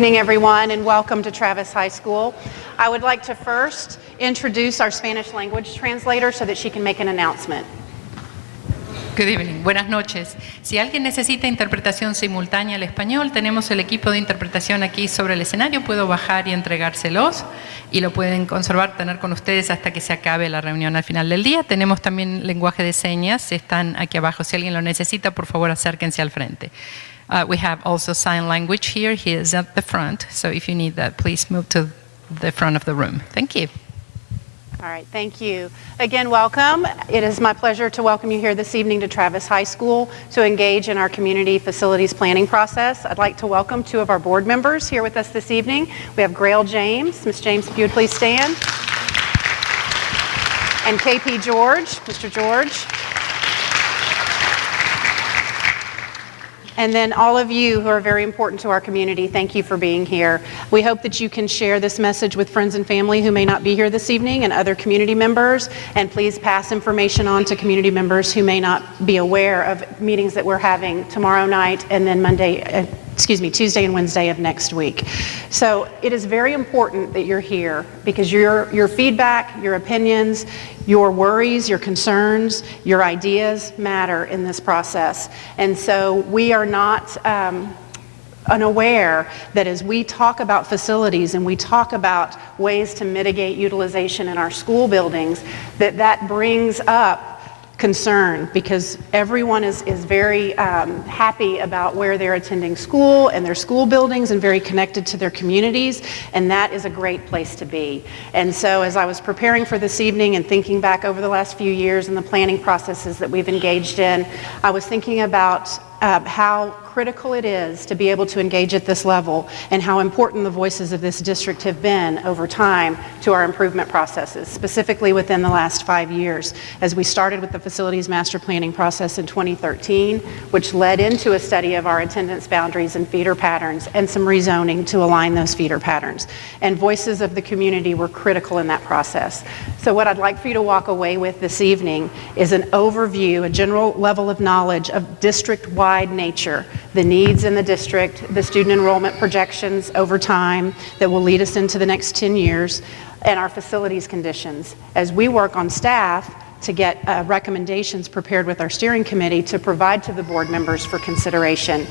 evening, everyone, and welcome to Travis High School. I would like to first introduce our Spanish language translator so that she can make an announcement. Good evening. Buenas noches. Si alguien necesita interpretación simultánea al español, tenemos el equipo de interpretación aquí sobre el escenario. Puedo bajar y entregárselos y lo pueden conservar, tener con ustedes hasta que se acabe la reunión al final del día. Tenemos también lenguaje de señas, están aquí abajo. Si alguien lo necesita, por favor, acérquense al frente. We have also sign language here. He is at the front. So if you need that, please move to the front of the room. Thank you. All right, thank you. Again, welcome. It is my pleasure to welcome you here this evening to Travis High School to engage in our community facilities planning process. I'd like to welcome two of our board members here with us this evening. We have Grail James. Ms. James, if you would please stand. And KP George, Mr. George. And then all of you who are very important to our community, thank you for being here. We hope that you can share this message with friends and family who may not be here this evening and other community members. And please pass information on to community members who may not be aware of meetings that we're having tomorrow night and then Tuesday and Wednesday of next week. So it is very important that you're here because your feedback, your opinions, your worries, your concerns, your ideas matter in this process. And so we are not unaware that as we talk about facilities and we talk about ways to mitigate utilization in our school buildings, that brings up concern because everyone is very happy about where they're attending school and their school buildings and very connected to their communities, and that is a great place to be. And so as I was preparing for this evening and thinking back over the last few years and the planning processes that we've engaged in, I was thinking about how critical it is to be able to engage at this level and how important the voices of this district have been over time to our improvement processes, specifically within the last 5 years. As we started with the facilities master planning process in 2013, which led into a study of our attendance boundaries and feeder patterns and some rezoning to align those feeder patterns. And voices of the community were critical in that process. So what I'd like for you to walk away with this evening is an overview, a general level of knowledge of district-wide nature, the needs in the district, the student enrollment projections over time that will lead us into the next 10 years, and our facilities conditions. As we work on staff to get recommendations prepared with our steering committee to provide to the board members for consideration.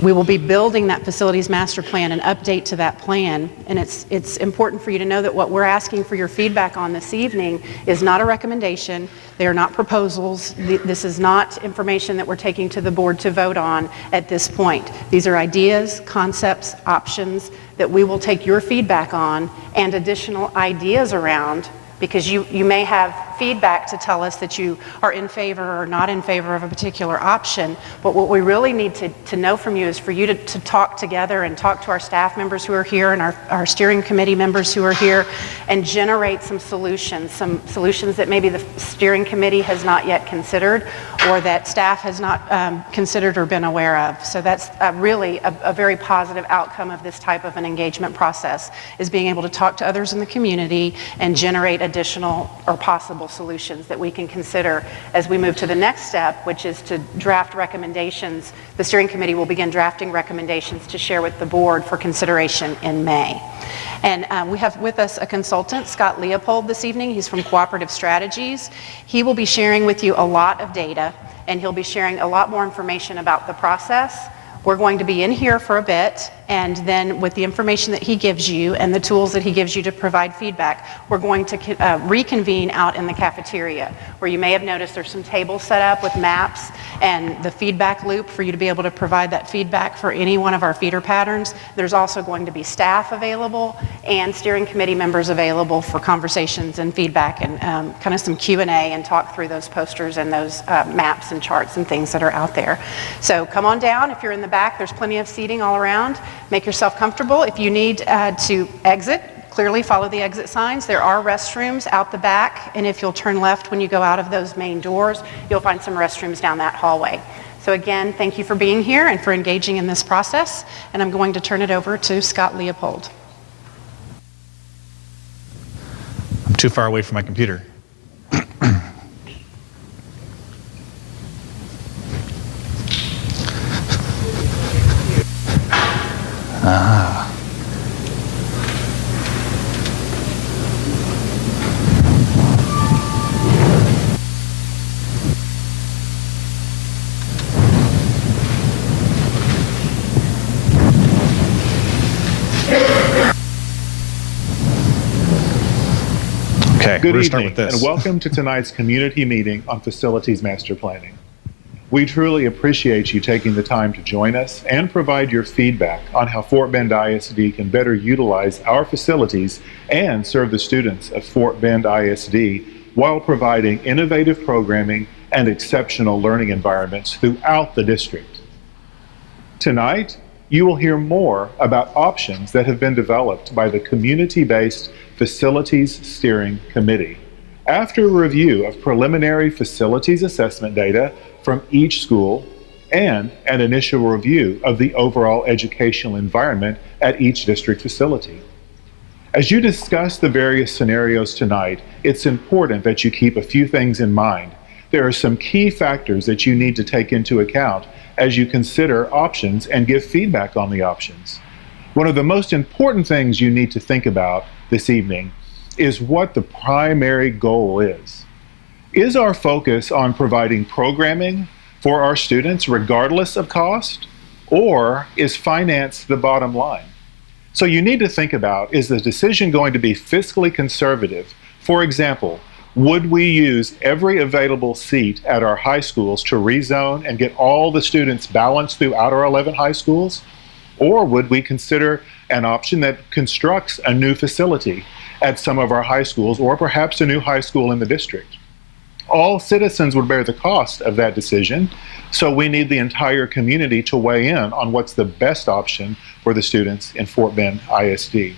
We will be building that facilities master plan and update to that plan, and it's important for you to know that what we're asking for your feedback on this evening is not a recommendation. They are not proposals. This is not information that we're taking to the board to vote on at this point. These are ideas, concepts, options that we will take your feedback on and additional ideas around, because you may have feedback to tell us that you are in favor or not in favor of a particular option, but what we really need to know from you is for you to talk together and talk to our staff members who are here and our steering committee members who are here and generate some solutions that maybe the steering committee has not yet considered or that staff has not considered or been aware of. So that's really a very positive outcome of this type of an engagement process, is being able to talk to others in the community and generate additional or possible solutions that we can consider as we move to the next step, which is to draft recommendations. The steering committee will begin drafting recommendations to share with the board for consideration in May. And we have with us a consultant, Scott Leopold, this evening. He's from Cooperative Strategies. He will be sharing with you a lot of data, and he'll be sharing a lot more information about the process. We're going to be in here for a bit, and then with the information that he gives you and the tools that he gives you to provide feedback, we're going to reconvene out in the cafeteria, where you may have noticed there's some tables set up with maps and the feedback loop for you to be able to provide that feedback for any one of our feeder patterns. There's also going to be staff available and steering committee members available for conversations and feedback and kind of some Q&A and talk through those posters and those maps and charts and things that are out there. So come on down. If you're in the back, there's plenty of seating all around. Make yourself comfortable. If you need to exit, clearly follow the exit signs. There are restrooms out the back, and if you'll turn left when you go out of those main doors, you'll find some restrooms down that hallway. So again, thank you for being here and for engaging in this process, and I'm going to turn it over to Scott Leopold. I'm too far away from my computer. Ah. Okay, Good we're going to start evening, with this. and welcome to tonight's community meeting on facilities master planning. We truly appreciate you taking the time to join us and provide your feedback on how Fort Bend ISD can better utilize our facilities and serve the students of Fort Bend ISD while providing innovative programming and exceptional learning environments throughout the district. Tonight, you will hear more about options that have been developed by the Community-Based Facilities Steering Committee after a review of preliminary facilities assessment data from each school and an initial review of the overall educational environment at each district facility. As you discuss the various scenarios tonight, it's important that you keep a few things in mind. There are some key factors that you need to take into account as you consider options and give feedback on the options. One of the most important things you need to think about this evening is what the primary goal is. Is our focus on providing programming for our students regardless of cost, or is finance the bottom line? So you need to think about, is the decision going to be fiscally conservative? For example, would we use every available seat at our high schools to rezone and get all the students balanced throughout our 11 high schools? Or would we consider an option that constructs a new facility at some of our high schools, or perhaps a new high school in the district? All citizens would bear the cost of that decision, so we need the entire community to weigh in on what's the best option for the students in Fort Bend ISD.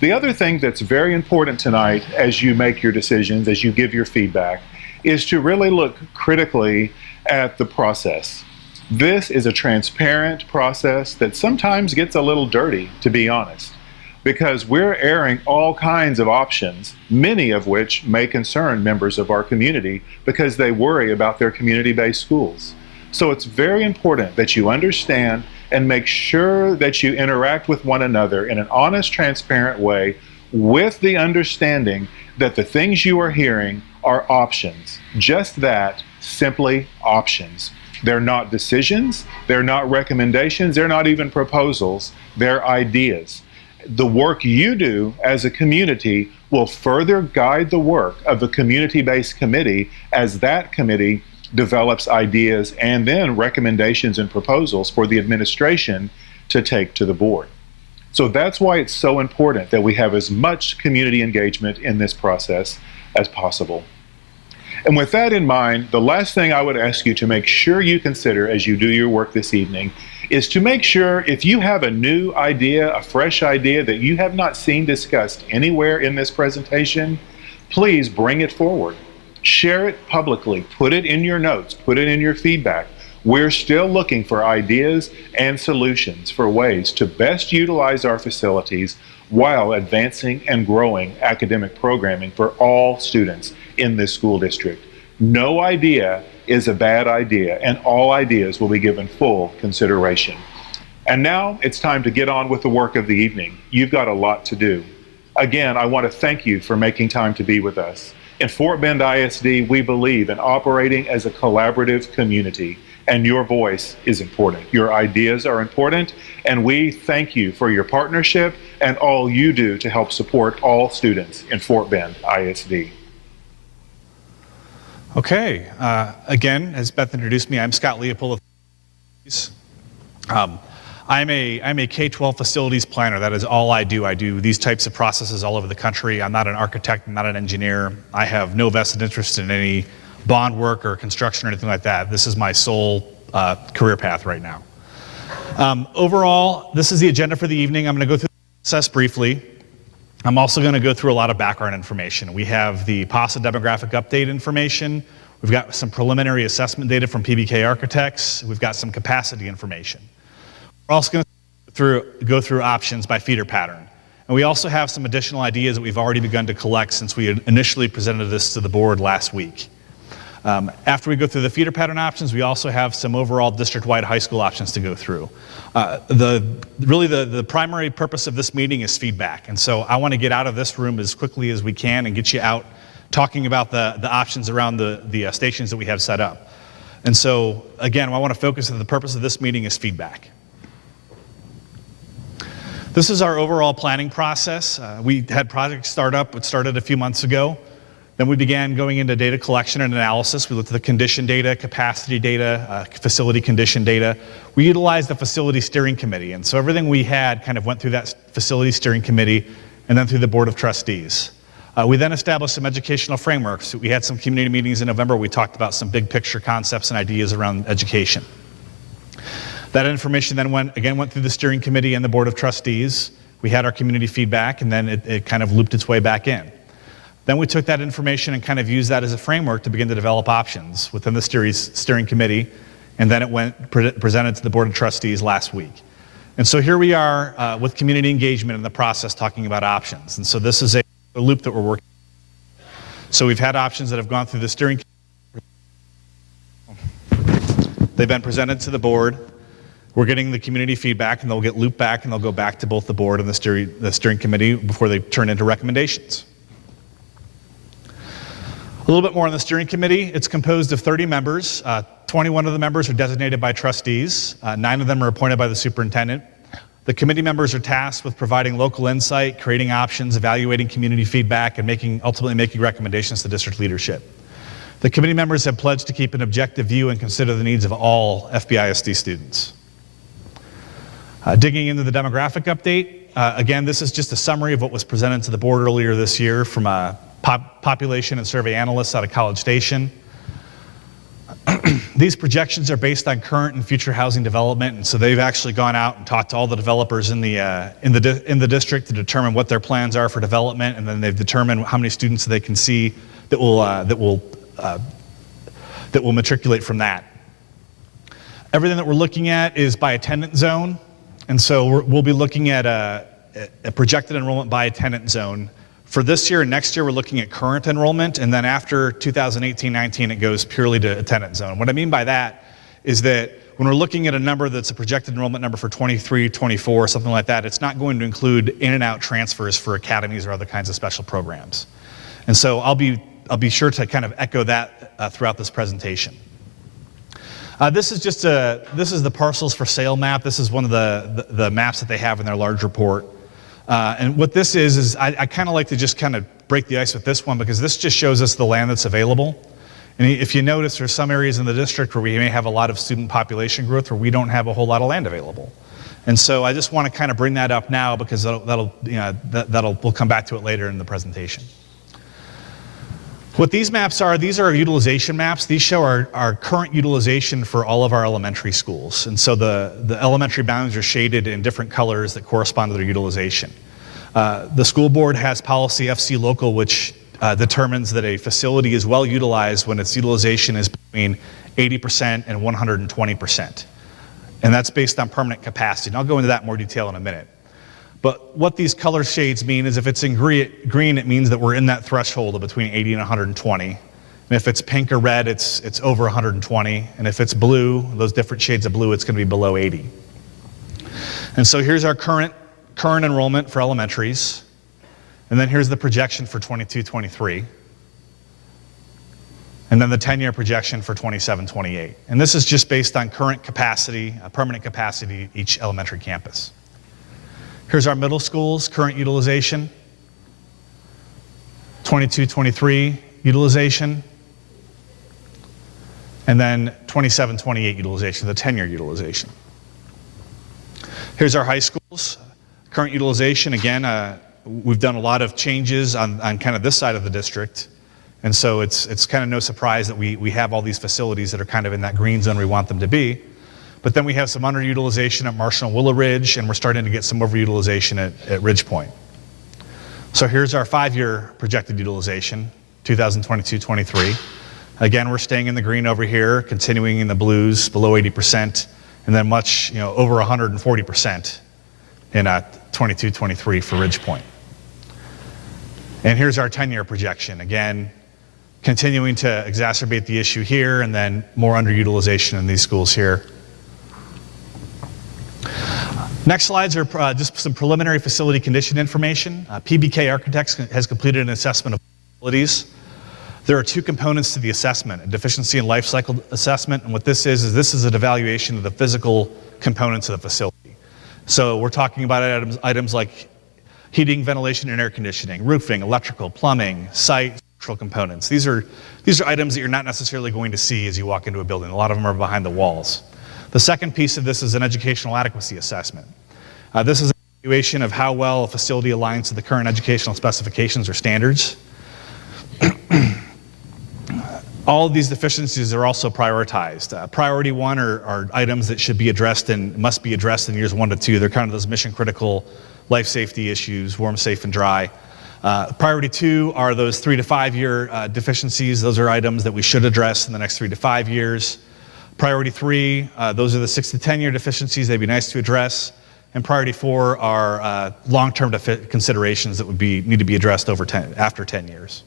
The other thing that's very important tonight as you make your decisions, as you give your feedback, is to really look critically at the process. This is a transparent process that sometimes gets a little dirty, to be honest, because we're airing all kinds of options, many of which may concern members of our community because they worry about their community-based schools. So it's very important that you understand and make sure that you interact with one another in an honest, transparent way with the understanding that the things you are hearing are options. Just that, simply options. They're not decisions, they're not recommendations, they're not even proposals, they're ideas. The work you do as a community will further guide the work of the community-based committee as that committee develops ideas and then recommendations and proposals for the administration to take to the board. So that's why it's so important that we have as much community engagement in this process as possible. And with that in mind, the last thing I would ask you to make sure you consider as you do your work this evening is to make sure if you have a new idea, a fresh idea that you have not seen discussed anywhere in this presentation, please bring it forward. Share it publicly, put it in your notes, put it in your feedback. We're still looking for ideas and solutions for ways to best utilize our facilities while advancing and growing academic programming for all students in this school district. No idea is a bad idea, and all ideas will be given full consideration. And now it's time to get on with the work of the evening. You've got a lot to do. Again, I want to thank you for making time to be with us. In Fort Bend ISD, we believe in operating as a collaborative community, and your voice is important. Your ideas are important, and we thank you for your partnership and all you do to help support all students in Fort Bend ISD. Okay, again, as Beth introduced me, I'm Scott Leopold. I'm a K-12 facilities planner. That is all I do. I do these types of processes all over the country. I'm not an architect, I'm not an engineer. I have no vested interest in any bond work or construction or anything like that. This is my sole career path right now. Overall, this is the agenda for the evening. I'm going to go through the process briefly. I'm also going to go through a lot of background information. We have the PASA demographic update information. We've got some preliminary assessment data from PBK Architects. We've got some capacity information. We're also going to go through options by feeder pattern. And we also have some additional ideas that we've already begun to collect since we had initially presented this to the board last week. After we go through the feeder pattern options, we also have some overall district-wide high school options to go through. The primary purpose of this meeting is feedback. And so I want to get out of this room as quickly as we can and get you out talking about the options around the stations that we have set up. And so, again, I want to focus on the purpose of this meeting is feedback. This is our overall planning process. We had projects start up, it started a few months ago. Then we began going into data collection and analysis. We looked at the condition data, capacity data, facility condition data. We utilized the facility steering committee, and so everything we had kind of went through that facility steering committee and then through the board of trustees. We then established some educational frameworks. We had some community meetings in November. We talked about some big picture concepts and ideas around education. That information then went through the steering committee and the board of trustees. We had our community feedback, and then it kind of looped its way back in. Then we took that information and kind of used that as a framework to begin to develop options within the steering committee, and then it went presented to the board of trustees last week. And so here we are with community engagement in the process talking about options. And so this is a loop that we're working on. So we've had options that have gone through the steering committee. They've been presented to the board. We're getting the community feedback, and they'll get looped back, and they'll go back to both the board and the steering committee before they turn into recommendations. A little bit more on the steering committee. It's composed of 30 members. 21 of the members are designated by trustees. 9 of them are appointed by the superintendent. The committee members are tasked with providing local insight, creating options, evaluating community feedback, and ultimately making recommendations to district leadership. The committee members have pledged to keep an objective view and consider the needs of all FBISD students. Digging into the demographic update, again, this is just a summary of what was presented to the board earlier this year from a population and survey analysts out of College Station. These projections are based on current and future housing development, and so they've actually gone out and talked to all the developers in the district to determine what their plans are for development, and then they've determined how many students they can see that will matriculate from that. Everything that we're looking at is by attendance zone. And so we'll be looking at a projected enrollment by attendance zone. For this year and next year, we're looking at current enrollment, and then after 2018-19, it goes purely to attendance zone. What I mean by that is that when we're looking at a number that's a projected enrollment number for 23, 24, something like that, it's not going to include in and out transfers for academies or other kinds of special programs. And so I'll be sure to kind of echo that throughout this presentation. This is the parcels for sale map. This is one of the maps that they have in their large report. And what this is I kind of like to just kind of break the ice with this one, because this just shows us the land that's available. And if you notice, there's some areas in the district where we may have a lot of student population growth where we don't have a whole lot of land available. And so I just want to kind of bring that up now, because we'll come back to it later in the presentation. What these maps are, these are utilization maps. These show our current utilization for all of our elementary schools. And so the elementary boundaries are shaded in different colors that correspond to their utilization. The school board has policy FC Local, which determines that a facility is well utilized when its utilization is between 80% and 120%. And that's based on permanent capacity. And I'll go into that in more detail in a minute. But what these color shades mean is if it's in green, it means that we're in that threshold of between 80 and 120. And if it's pink or red, it's over 120. And if it's blue, those different shades of blue, it's going to be below 80. And so here's our current enrollment for elementaries. And then here's the projection for 22-23. And then the 10-year projection for 27-28. And this is just based on current capacity, permanent capacity, each elementary campus. Here's our middle schools, current utilization, 22-23 utilization, and then 27-28 utilization, the 10-year utilization. Here's our high schools, current utilization. Again, we've done a lot of changes on kind of this side of the district, and so it's kind of no surprise that we have all these facilities that are kind of in that green zone we want them to be. But then we have some underutilization at Marshall and Willow Ridge, and we're starting to get some overutilization at Ridge Point. So here's our 5-year projected utilization, 2022-23. Again, we're staying in the green over here, continuing in the blues, below 80%, and then much, over 140% in 22-23 for Ridge Point. And here's our 10-year projection. Again, continuing to exacerbate the issue here, and then more underutilization in these schools here. Next slides are just some preliminary facility condition information. PBK Architects has completed an assessment of facilities. There are 2 components to the assessment, a deficiency and life cycle assessment, and what this is this is an evaluation of the physical components of the facility. So we're talking about items like heating, ventilation, and air conditioning, roofing, electrical, plumbing, site, structural components. These are items that you're not necessarily going to see as you walk into a building. A lot of them are behind the walls. The second piece of this is an educational adequacy assessment. This is an evaluation of how well a facility aligns to the current educational specifications or standards. All of these deficiencies are also prioritized. Priority 1 are items that should be addressed and must be addressed in years 1 to 2. They're kind of those mission critical life safety issues, warm, safe, and dry. Priority 2 are those 3 to 5 year deficiencies. Those are items that we should address in the next 3 to 5 years. Priority 3, those are the 6 to 10 year deficiencies. They'd be nice to address. And priority 4 are long-term considerations that would need to be addressed after 10 years.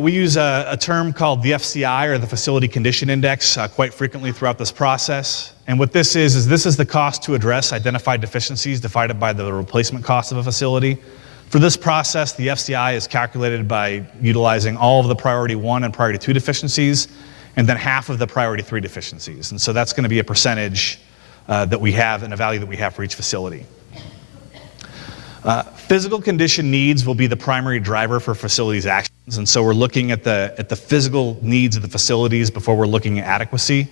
We use a term called the FCI, or the Facility Condition Index, quite frequently throughout this process. And what this is this is the cost to address identified deficiencies divided by the replacement cost of a facility. For this process, the FCI is calculated by utilizing all of the priority 1 and priority 2 deficiencies, and then half of the priority 3 deficiencies. And so that's going to be a percentage that we have and a value that we have for each facility. Physical condition needs will be the primary driver for facilities actions, and so we're looking at the physical needs of the facilities before we're looking at adequacy.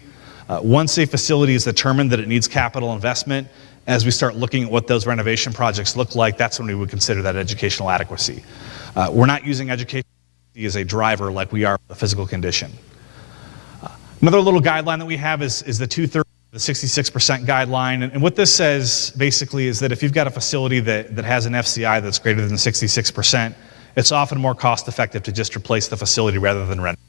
Once a facility is determined that it needs capital investment, as we start looking at what those renovation projects look like, that's when we would consider that educational adequacy. We're not using education as a driver like we are with the physical condition. Another little guideline that we have is the 2/3. The 66% guideline, and what this says basically is that if you've got a facility that has an FCI that's greater than 66%, it's often more cost effective to just replace the facility rather than renovate.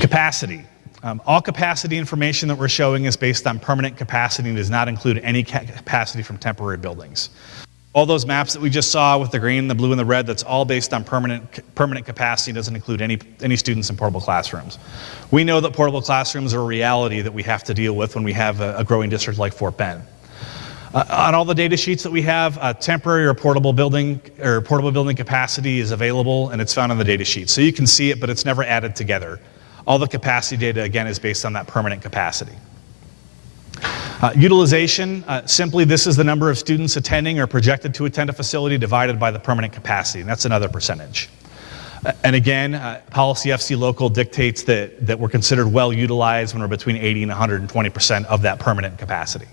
Capacity. All capacity information that we're showing is based on permanent capacity and does not include any capacity from temporary buildings. All those maps that we just saw with the green, the blue, and the red, that's all based on permanent capacity, doesn't include any students in portable classrooms. We know that portable classrooms are a reality that we have to deal with when we have a growing district like Fort Bend. On all the data sheets that we have, temporary or portable building capacity is available, and it's found on the data sheet. So you can see it, but it's never added together. All the capacity data, again, is based on that permanent capacity. Utilization, simply this is the number of students attending or projected to attend a facility divided by the permanent capacity, and that's another percentage. And again, policy FC local dictates that we're considered well utilized when we're between 80 and 120% of that permanent capacity.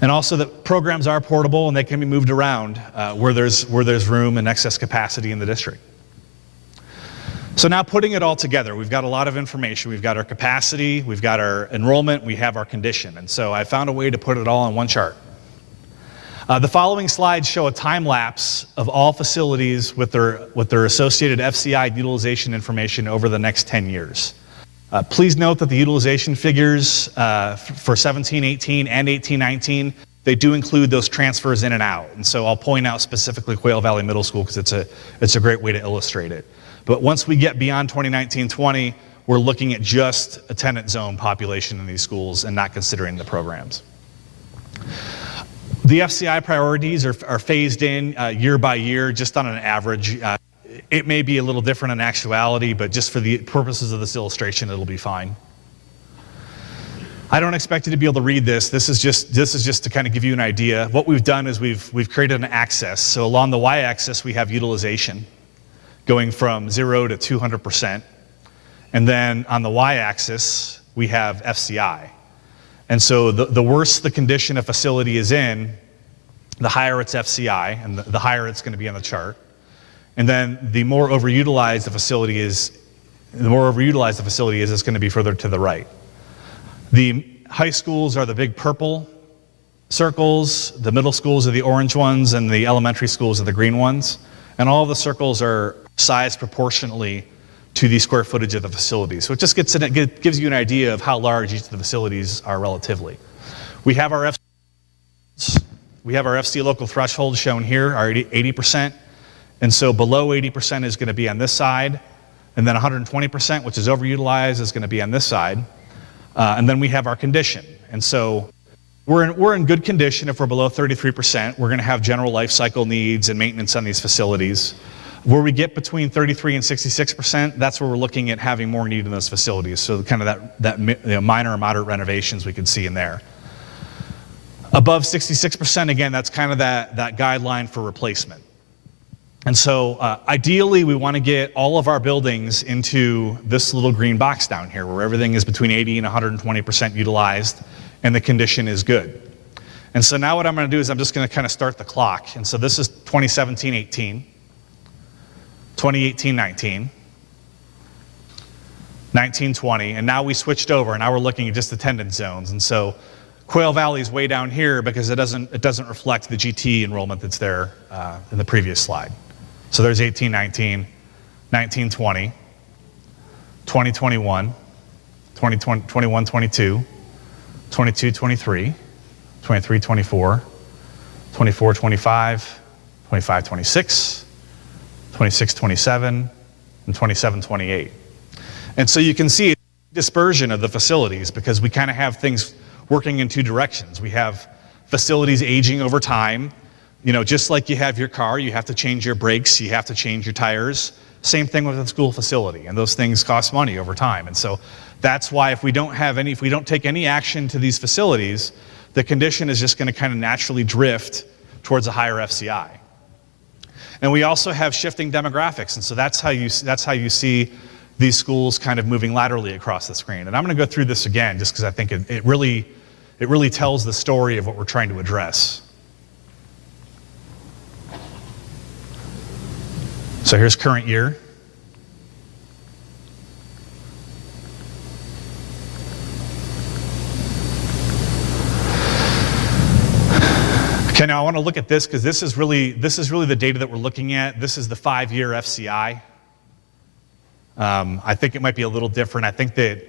And also that programs are portable and they can be moved around where there's room and excess capacity in the district. So now putting it all together, we've got a lot of information. We've got our capacity, we've got our enrollment, we have our condition. And so I found a way to put it all on one chart. The following slides show a time lapse of all facilities with their associated FCI utilization information over the next 10 years. Please note that the utilization figures for 17-18 and 18-19, they do include those transfers in and out. And so I'll point out specifically Quail Valley Middle School because it's a great way to illustrate it. But once we get beyond 2019-20, we're looking at just attendance zone population in these schools and not considering the programs. The FCI priorities are phased in year by year, just on an average. It may be a little different in actuality, but just for the purposes of this illustration, it'll be fine. I don't expect you to be able to read this. This is just to kind of give you an idea. What we've done is we've created an axis. So along the y-axis, we have utilization, going from 0 to 200%. And then on the y-axis, we have FCI. And so the worse the condition a facility is in, the higher its FCI, and the higher it's going to be on the chart. And then the more overutilized the facility is, it's going to be further to the right. The high schools are the big purple circles, the middle schools are the orange ones, and the elementary schools are the green ones. And all the circles are sized proportionately to the square footage of the facility. So it just gives you an idea of how large each of the facilities are relatively. We have our FC local threshold shown here, our 80%. And so below 80% is going to be on this side, and then 120%, which is overutilized, is going to be on this side. And then we have our condition. And so we're in good condition if we're below 33%. We're going to have general life cycle needs and maintenance on these facilities. Where we get between 33 and 66%, that's where we're looking at having more need in those facilities. So kind of that minor or moderate renovations we could see in there. Above 66%, again, that's kind of that guideline for replacement. And so ideally, we want to get all of our buildings into this little green box down here where everything is between 80 and 120% utilized and the condition is good. And so now what I'm going to do is I'm just going to kind of start the clock. And so this is 2017-18, 2018-19, 19-20, and now we switched over and now we're looking at just attendance zones. And so Quail Valley is way down here because it doesn't reflect the GT enrollment that's there in the previous slide. So there's 18-19, 19-20, 20-21, 21-22, 22-23, 23-24, 24-25, 25-26, 26-27, and 27-28. And so you can see a dispersion of the facilities because we kind of have things working in two directions. We have facilities aging over time. You know, just like you have your car, you have to change your brakes, you have to change your tires. Same thing with a school facility, and those things cost money over time. And so that's why if we don't take any action to these facilities, the condition is just going to kind of naturally drift towards a higher FCI. And we also have shifting demographics, and so that's how you see these schools kind of moving laterally across the screen. And I'm going to go through this again just because I think it really tells the story of what we're trying to address. So here's current year. Okay, now I want to look at this because this is really the data that we're looking at. This is the 5-year FCI. I think it might be a little different. I think that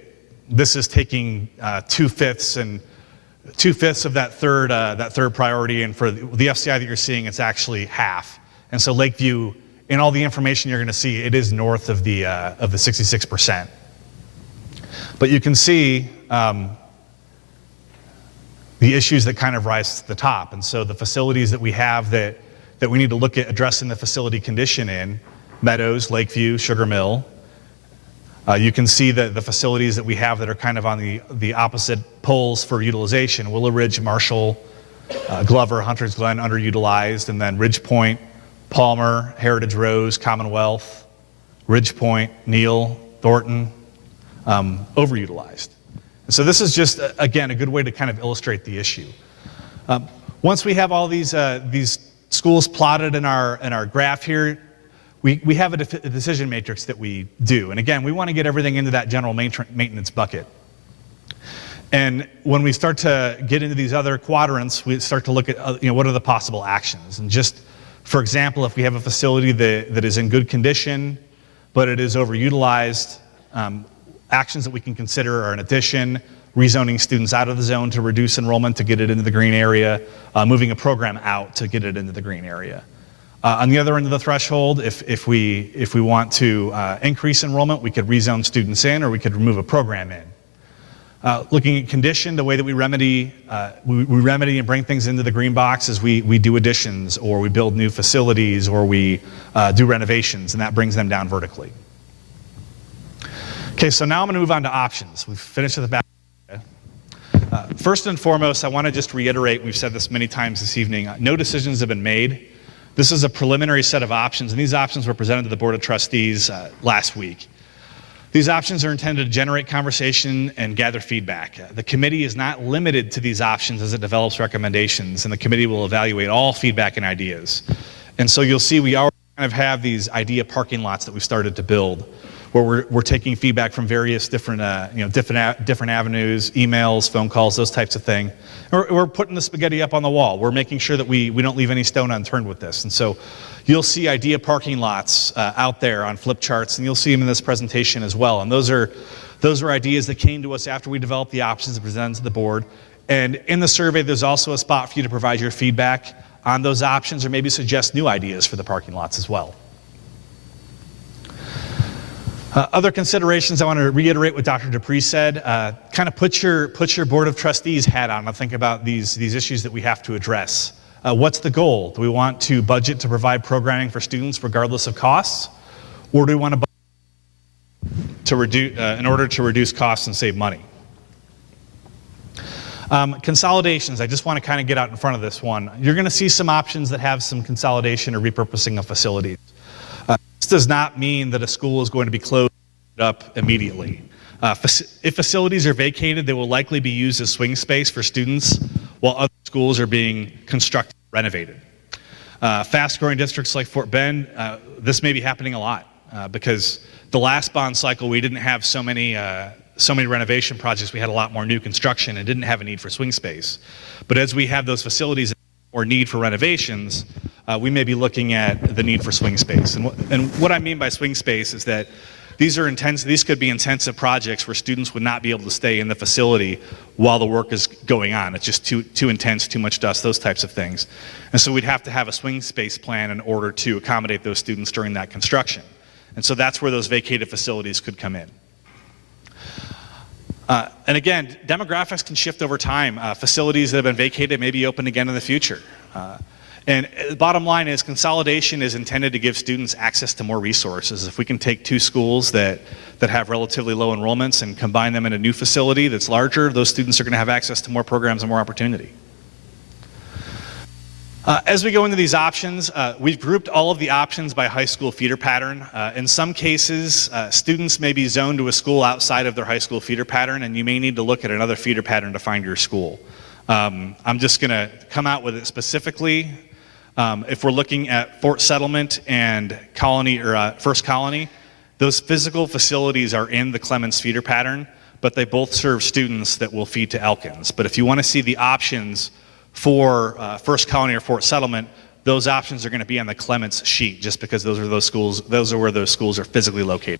this is taking 2/5 of that third priority, and for the FCI that you're seeing, it's actually half. And so Lakeview, in all the information you're going to see, it is north of the 66%. But you can see the issues that kind of rise to the top. And so the facilities that we have that we need to look at addressing the facility condition in, Meadows, Lakeview, Sugar Mill. You can see the facilities that we have that are kind of on the opposite poles for utilization. Willow Ridge, Marshall, Glover, Hunters Glen underutilized, and then Ridge Point, Palmer, Heritage Rose, Commonwealth, Ridge Point, Neal, Thornton, overutilized. And so this is just, again, a good way to kind of illustrate the issue. Once we have all these schools plotted in our graph here, we have a decision matrix that we do. And again, we want to get everything into that general maintenance bucket. And when we start to get into these other quadrants, we start to look at what are the possible actions. And just, for example, if we have a facility that is in good condition, but it is overutilized, actions that we can consider are an addition, rezoning students out of the zone to reduce enrollment to get it into the green area, moving a program out to get it into the green area. On the other end of the threshold, if we want to increase enrollment, we could rezone students in, or we could remove a program in. Looking at condition, the way that we remedy and bring things into the green box is we do additions, or we build new facilities, or we do renovations, and that brings them down vertically. Okay, so now I'm going to move on to options. We've finished at the back. First and foremost, I want to just reiterate, we've said this many times this evening, no decisions have been made. This is a preliminary set of options, and these options were presented to the Board of Trustees last week. These options are intended to generate conversation and gather feedback. The committee is not limited to these options as it develops recommendations, and the committee will evaluate all feedback and ideas. And so you'll see we already kind of have these idea parking lots that we started to build, where we're taking feedback from various different avenues, emails, phone calls, those types of things. We're putting the spaghetti up on the wall. We're making sure that we don't leave any stone unturned with this. And so you'll see idea parking lots out there on flip charts, and you'll see them in this presentation as well. And those are ideas that came to us after we developed the options and presented to the board. And in the survey, there's also a spot for you to provide your feedback on those options, or maybe suggest new ideas for the parking lots as well. Other considerations, I want to reiterate what Dr. Dupree said. Kind of put your Board of Trustees hat on and think about these issues that we have to address. What's the goal? Do we want to budget to provide programming for students regardless of costs? Or do we want to in order to reduce costs and save money? Consolidations, I just want to kind of get out in front of this one. You're going to see some options that have some consolidation or repurposing of facilities. This does not mean that a school is going to be closed up immediately. If facilities are vacated, they will likely be used as swing space for students while other schools are being constructed and renovated. Fast-growing districts like Fort Bend, this may be happening a lot because the last bond cycle we didn't have so many renovation projects. We had a lot more new construction and didn't have a need for swing space. But as we have those facilities or need for renovations, we may be looking at the need for swing space. And what I mean by swing space is that these could be intensive projects where students would not be able to stay in the facility while the work is going on. It's just too intense, too much dust, those types of things. And so we'd have to have a swing space plan in order to accommodate those students during that construction. And so that's where those vacated facilities could come in. And again, demographics can shift over time. Facilities that have been vacated may be open again in the future. And the bottom line is consolidation is intended to give students access to more resources. If we can take two schools that have relatively low enrollments and combine them in a new facility that's larger, those students are going to have access to more programs and more opportunity. As we go into these options, we've grouped all of the options by high school feeder pattern. In some cases, students may be zoned to a school outside of their high school feeder pattern, and you may need to look at another feeder pattern to find your school. I'm just going to come out with it specifically. If we're looking at Fort Settlement and Colony or First Colony, those physical facilities are in the Clements feeder pattern, but they both serve students that will feed to Elkins. But if you want to see the options for First Colony or Fort Settlement, those options are going to be on the Clements sheet, just because those are where those schools are physically located.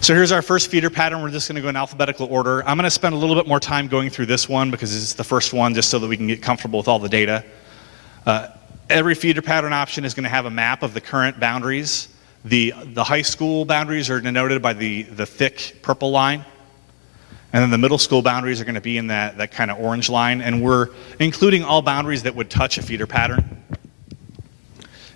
So here's our first feeder pattern. We're just going to go in alphabetical order. I'm going to spend a little bit more time going through this one because it's the first one, just so that we can get comfortable with all the data. Every feeder pattern option is going to have a map of the current boundaries. The high school boundaries are denoted by the thick purple line. And then the middle school boundaries are going to be in that kind of orange line. And we're including all boundaries that would touch a feeder pattern.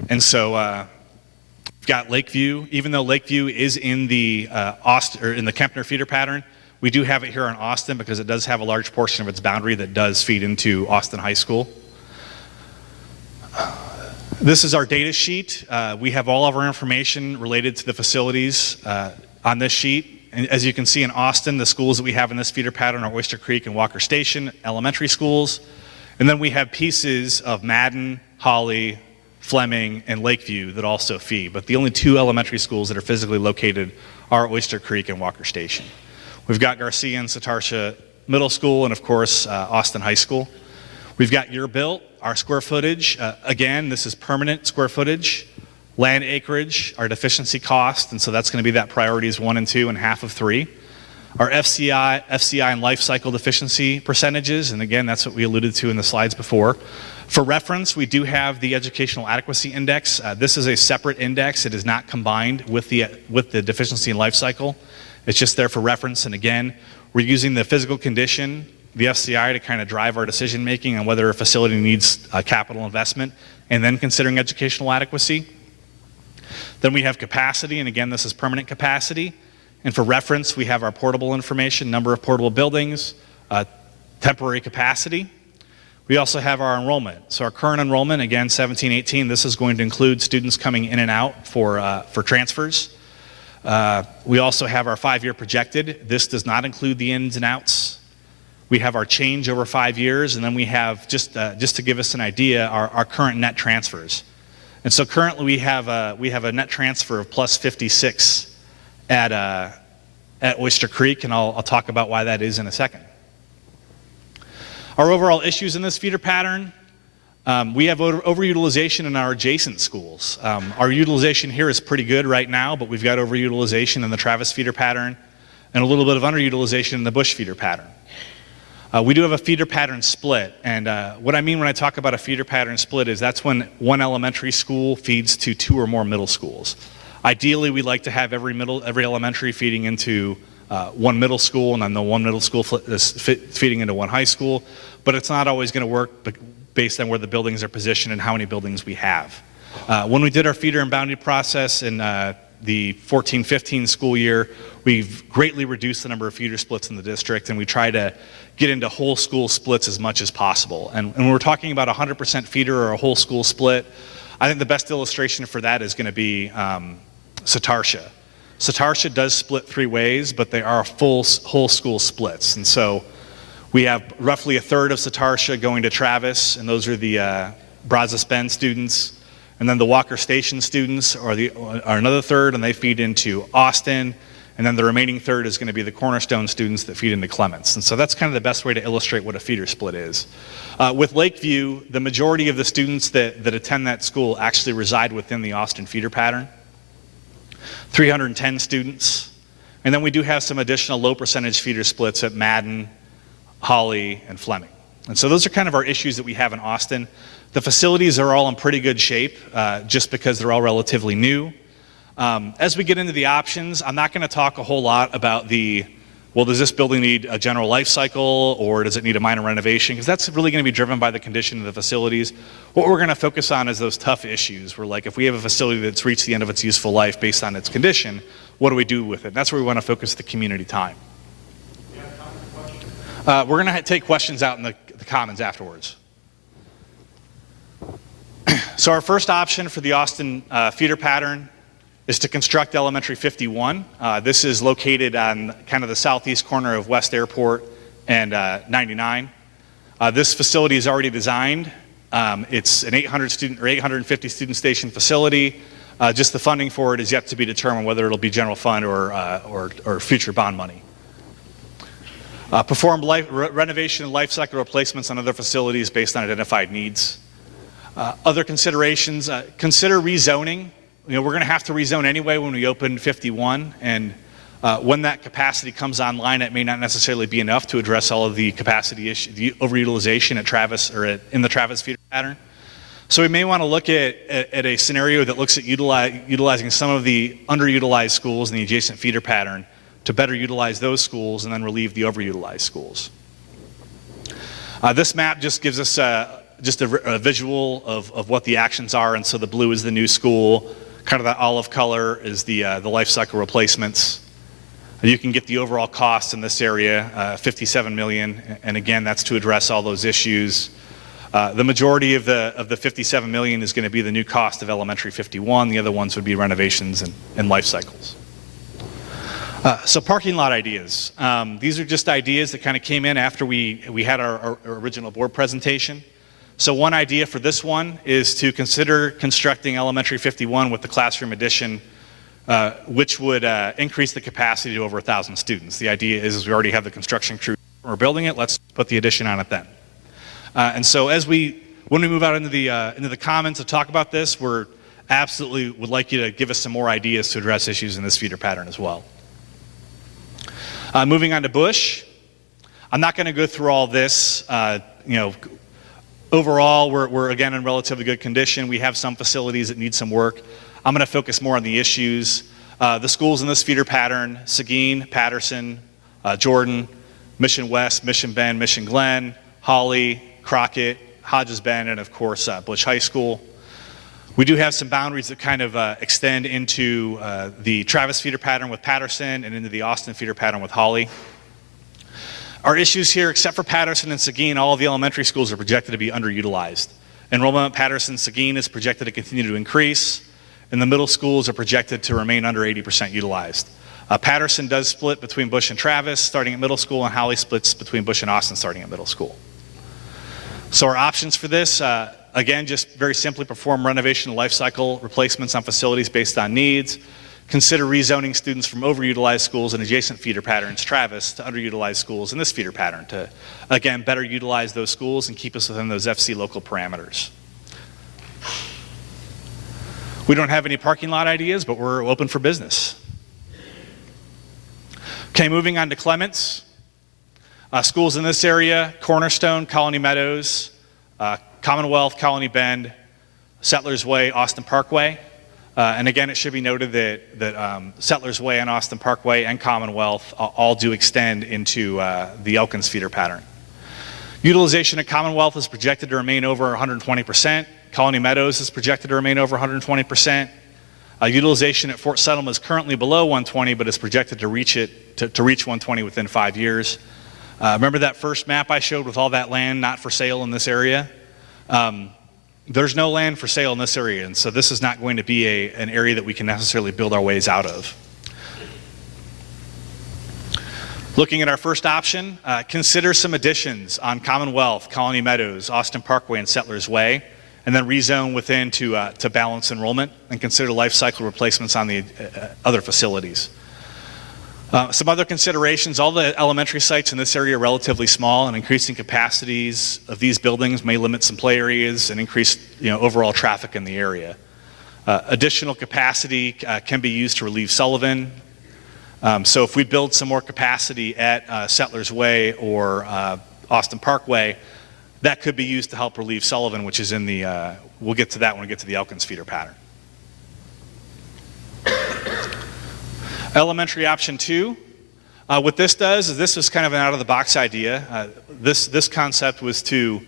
And so we've got Lakeview. Even though Lakeview is in the Kempner feeder pattern, we do have it here in Austin because it does have a large portion of its boundary that does feed into Austin High School. This is our data sheet. We have all of our information related to the facilities on this sheet. And as you can see in Austin, the schools that we have in this feeder pattern are Oyster Creek and Walker Station elementary schools. And then we have pieces of Madden, Holly, Fleming, and Lakeview that also feed. But the only two elementary schools that are physically located are Oyster Creek and Walker Station. We've got Garcia and Satartia Middle School, and of course, Austin High School. We've got year built, our square footage. Again, this is permanent square footage. Land acreage, our deficiency cost, and so that's going to be that priorities 1 and 2 and half of 3. Our FCI and life cycle deficiency percentages, and again, that's what we alluded to in the slides before. For reference, we do have the educational adequacy index. This is a separate index. It is not combined with the deficiency and life cycle. It's just there for reference, and again, we're using the physical condition, the FCI, to kind of drive our decision making on whether a facility needs capital investment, and then considering educational adequacy. Then we have capacity, and again, this is permanent capacity. And for reference, we have our portable information, number of portable buildings, temporary capacity. We also have our enrollment. So our current enrollment, again, 17-18, this is going to include students coming in and out for transfers. We also have our 5-year projected. This does not include the ins and outs. We have our change over 5 years, and then we have, just to give us an idea, our current net transfers. And so currently we have a net transfer of plus 56 at Oyster Creek, and I'll talk about why that is in a second. Our overall issues in this feeder pattern, we have overutilization in our adjacent schools. Our utilization here is pretty good right now, but we've got overutilization in the Travis feeder pattern and a little bit of underutilization in the Bush feeder pattern. We do have a feeder pattern split, and what I mean when I talk about a feeder pattern split is that's when one elementary school feeds to 2 or more middle schools. Ideally, we'd like to have every elementary feeding into one middle school, and then the one middle school is feeding into one high school, but it's not always going to work based on where the buildings are positioned and how many buildings we have. When we did our feeder and boundary process in the 14-15 school year, we've greatly reduced the number of feeder splits in the district, and we try to get into whole school splits as much as possible. And when we're talking about 100% feeder or a whole school split, I think the best illustration for that is going to be Satartia. Satartia does split 3 ways, but they are whole school splits. And so we have roughly a third of Satartia going to Travis, and those are the Brazos Bend students. And then the Walker Station students are another third, and they feed into Austin. And then the remaining third is going to be the Cornerstone students that feed into Clements. And so that's kind of the best way to illustrate what a feeder split is. With Lakeview, the majority of the students that attend that school actually reside within the Austin feeder pattern. 310 students. And then we do have some additional low percentage feeder splits at Madden, Holly, and Fleming. And so those are kind of our issues that we have in Austin. The facilities are all in pretty good shape just because they're all relatively new. As we get into the options, I'm not going to talk a whole lot about well, does this building need a general life cycle or does it need a minor renovation? Because that's really going to be driven by the condition of the facilities. What we're going to focus on is those tough issues where, like, if we have a facility that's reached the end of its useful life based on its condition, what do we do with it? That's where we want to focus the community time. We're going to take questions out in the Commons afterwards. So our first option for the Austin feeder pattern is to construct Elementary 51. This is located on kind of the southeast corner of West Airport and 99. This facility is already designed. It's an 850 student station facility. Just the funding for it is yet to be determined, whether it'll be general fund or future bond money. Perform renovation and life cycle replacements on other facilities based on identified needs. Other considerations, consider rezoning. You know, we're going to have to rezone anyway when we open 51, and when that capacity comes online, it may not necessarily be enough to address all of the capacity issue, the overutilization at Travis or in the Travis feeder pattern. So we may want to look at a scenario that looks at utilizing some of the underutilized schools in the adjacent feeder pattern to better utilize those schools and then relieve the overutilized schools. This map just gives us just a visual of what the actions are, and so the blue is the new school. Kind of that olive color is the life cycle replacements. You can get the overall cost in this area, $57 million, and again, that's to address all those issues. The majority of the $57 million is going to be the new cost of Elementary 51. The other ones would be renovations and life cycles. So parking lot ideas. These are just ideas that kind of came in after we had our original board presentation. So one idea for this one is to consider constructing Elementary 51 with the classroom addition, which would increase the capacity to over 1,000 students. The idea is we already have the construction crew, we're building it, let's put the addition on it then. And so when we move out into the Commons to talk about this, we're absolutely would like you to give us some more ideas to address issues in this feeder pattern as well. Moving on to Bush. I'm not going to go through all this. Overall, we're again in relatively good condition. We have some facilities that need some work. I'm going to focus more on the issues. The schools in this feeder pattern: Seguin, Patterson, Jordan, Mission West, Mission Bend, Mission Glen, Holly, Crockett, Hodges Bend, and of course Bush High School. We do have some boundaries that kind of extend into the Travis feeder pattern with Patterson and into the Austin feeder pattern with Holly. Our issues here, except for Patterson and Seguin, all of the elementary schools are projected to be underutilized. Enrollment at Patterson and Seguin is projected to continue to increase, and the middle schools are projected to remain under 80% utilized. Patterson does split between Bush and Travis starting at middle school, and Holly splits between Bush and Austin starting at middle school. So our options for this, again, just very simply perform renovation and life cycle replacements on facilities based on needs. Consider rezoning students from overutilized schools in adjacent feeder patterns, Travis, to underutilized schools in this feeder pattern to, again, better utilize those schools and keep us within those FC local parameters. We don't have any parking lot ideas, but we're open for business. Okay, moving on to Clements. Schools in this area: Cornerstone, Colony Meadows, Commonwealth, Colony Bend, Settlers Way, Austin Parkway. And again, it should be noted that Settlers Way and Austin Parkway and Commonwealth all do extend into the Elkins feeder pattern. Utilization at Commonwealth is projected to remain over 120%. Colony Meadows is projected to remain over 120%. Utilization at Fort Settlement is currently below 120, but is projected to reach 120 within 5 years. Remember that first map I showed with all that land not for sale in this area? There's no land for sale in this area, and so this is not going to be an area that we can necessarily build our ways out of. Looking at our first option, consider some additions on Commonwealth, Colony Meadows, Austin Parkway, and Settlers Way, and then rezone within to balance enrollment, and consider life cycle replacements on the other facilities. Some other considerations, all the elementary sites in this area are relatively small, and increasing capacities of these buildings may limit some play areas and increase overall traffic in the area. Additional capacity can be used to relieve Sullivan. So if we build some more capacity at Settlers Way or Austin Parkway, that could be used to help relieve Sullivan, which is in the, we'll get to that when we get to the Elkins feeder pattern. Elementary option 2. What this does is this was kind of an out-of-the-box idea. This concept was to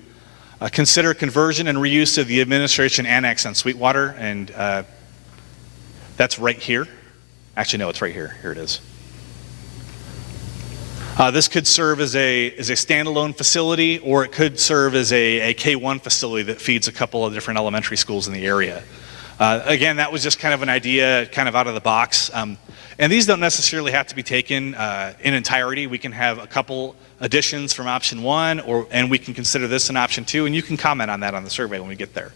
consider conversion and reuse of the administration annex on Sweetwater, and that's right here. Actually, no, it's right here. Here it is. This could serve as a standalone facility, or it could serve as a K-1 facility that feeds a couple of different elementary schools in the area. Again, that was just kind of an idea, kind of out of the box. And these don't necessarily have to be taken in entirety. We can have a couple additions from option 1, and we can consider this an option 2, and you can comment on that on the survey when we get there.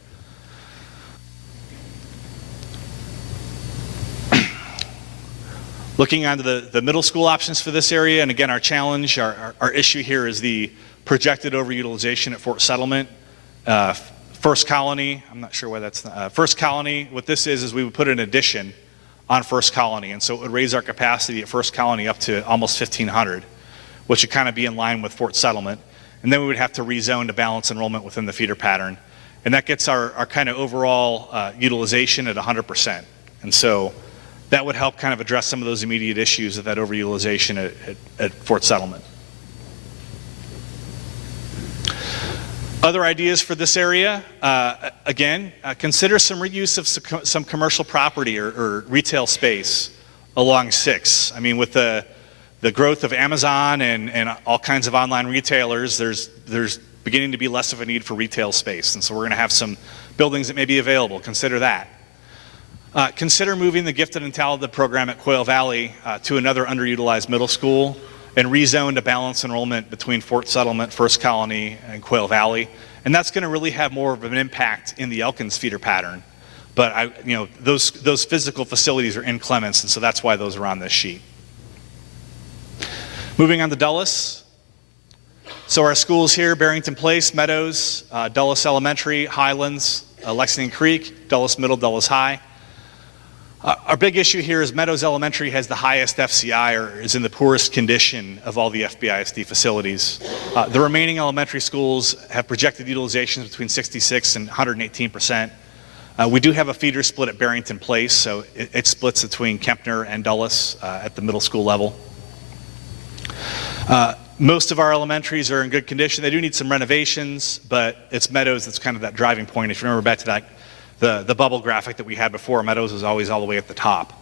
Looking onto the middle school options for this area, and again, our challenge, our issue here is the projected overutilization at Fort Settlement. First Colony, I'm not sure why that's not, First Colony, what this is we would put an addition on First Colony, and so it would raise our capacity at First Colony up to almost 1,500, which would kind of be in line with Fort Settlement. And then we would have to rezone to balance enrollment within the feeder pattern. And that gets our kind of overall utilization at 100%. And so that would help kind of address some of those immediate issues of that overutilization at Fort Settlement. Other ideas for this area, again, consider some reuse of some commercial property or retail space along 6. I mean, with the growth of Amazon and all kinds of online retailers, there's beginning to be less of a need for retail space. And so we're going to have some buildings that may be available. Consider that. Consider moving the Gifted and Talented program at Quail Valley to another underutilized middle school and rezone to balance enrollment between Fort Settlement, First Colony, and Quail Valley. And that's going to really have more of an impact in the Elkins feeder pattern. But those physical facilities are in Clements, and so that's why those are on this sheet. Moving on to Dulles. So our schools here, Barrington Place, Meadows, Dulles Elementary, Highlands, Lexington Creek, Dulles Middle, Dulles High. Our big issue here is Meadows Elementary has the highest FCI, or is in the poorest condition of all the FBISD facilities. The remaining elementary schools have projected utilizations between 66 and 118%. We do have a feeder split at Barrington Place, so it splits between Kempner and Dulles at the middle school level. Most of our elementaries are in good condition. They do need some renovations, but it's Meadows that's kind of that driving point. If you remember back to that, the bubble graphic that we had before, Meadows was always all the way at the top.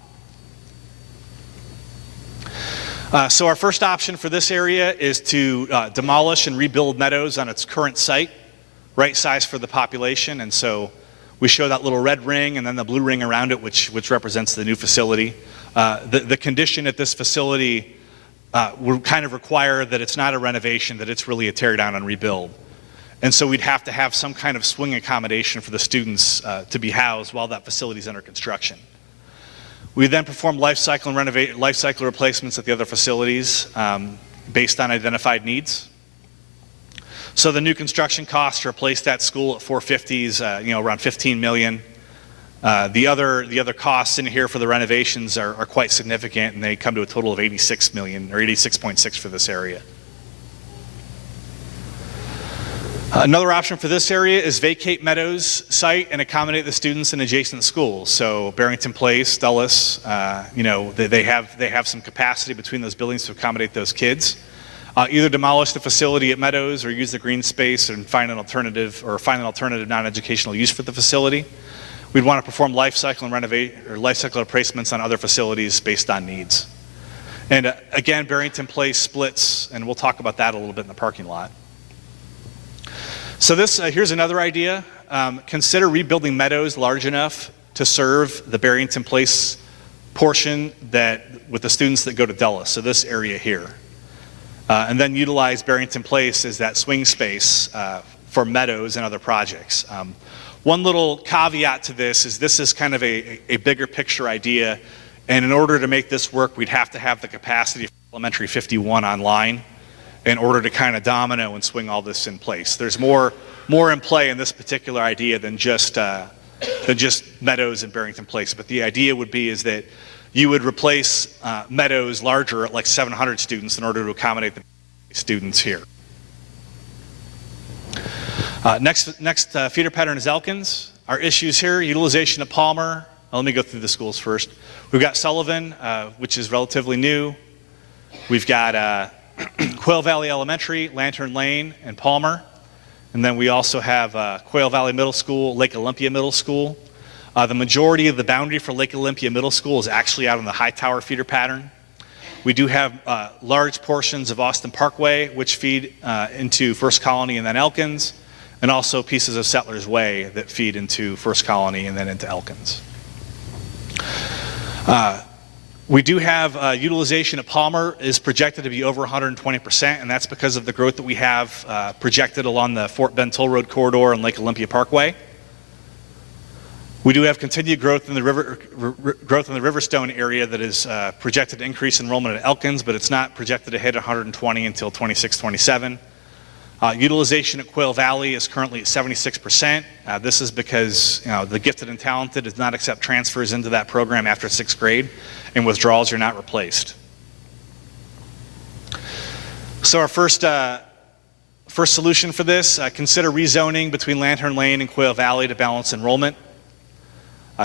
So our first option for this area is to demolish and rebuild Meadows on its current site, right size for the population. And so we show that little red ring and then the blue ring around it, which represents the new facility. The condition at this facility would kind of require that it's not a renovation, that it's really a tear down and rebuild. And so we'd have to have some kind of swing accommodation for the students to be housed while that facility is under construction. We then perform life cycle replacements at the other facilities based on identified needs. So the new construction costs to replace that school at 450 is around $15 million. The other costs in here for the renovations are quite significant, and they come to a total of $86 million or 86.6 for this area. Another option for this area is vacate Meadows site and accommodate the students in adjacent schools. So Barrington Place, Dulles, they have some capacity between those buildings to accommodate those kids. Either demolish the facility at Meadows or use the green space and find an alternative non-educational use for the facility. We'd want to perform life cycle replacements on other facilities based on needs. And again, Barrington Place splits, and we'll talk about that a little bit in the parking lot. So here's another idea. Consider rebuilding Meadows large enough to serve the Barrington Place portion with the students that go to Dulles, so this area here. And then utilize Barrington Place as that swing space for Meadows and other projects. One little caveat to this is kind of a bigger picture idea, and in order to make this work, we'd have to have the capacity for Elementary 51 online in order to kind of domino and swing all this in place. There's more in play in this particular idea than just Meadows and Barrington Place. But the idea would be is that you would replace Meadows larger at like 700 students in order to accommodate the students here. Next feeder pattern is Elkins. Our issues here: utilization of Palmer. Let me go through the schools first. We've got Sullivan, which is relatively new. We've got Quail Valley Elementary, Lantern Lane, and Palmer. And then we also have Quail Valley Middle School, Lake Olympia Middle School. The majority of the boundary for Lake Olympia Middle School is actually out on the Hightower feeder pattern. We do have large portions of Austin Parkway, which feed into First Colony and then Elkins, and also pieces of Settlers Way that feed into First Colony and then into Elkins. We do have utilization at Palmer is projected to be over 120%, and that's because of the growth that we have projected along the Fort Bend Toll Road corridor and Lake Olympia Parkway. We do have continued growth in the Riverstone area that is projected to increase enrollment at Elkins, but it's not projected to hit 120 until 26-27. Utilization at Quail Valley is currently at 76%. This is because the gifted and talented does not accept transfers into that program after 6th grade, and withdrawals are not replaced. So our first solution for this, consider rezoning between Lantern Lane and Quail Valley to balance enrollment.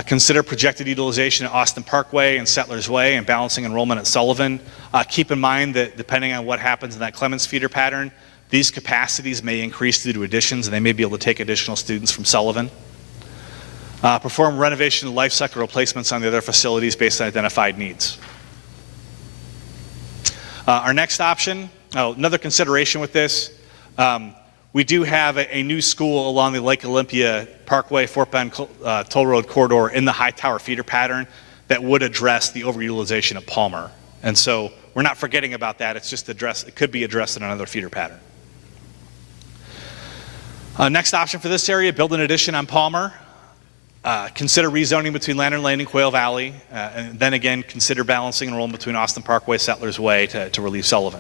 Consider projected utilization at Austin Parkway and Settlers Way and balancing enrollment at Sullivan. Keep in mind that depending on what happens in that Clements feeder pattern, these capacities may increase due to additions, and they may be able to take additional students from Sullivan. Perform renovation and life cycle replacements on the other facilities based on identified needs. Our next option, another consideration with this, we do have a new school along the Lake Olympia Parkway, Fort Bend Toll Road corridor in the Hightower feeder pattern that would address the overutilization of Palmer. And so we're not forgetting about that, it's just it could be addressed in another feeder pattern. Next option for this area, build an addition on Palmer. Consider rezoning between Lantern Lane and Quail Valley, and then again consider balancing enrollment between Austin Parkway, Settlers Way to relieve Sullivan.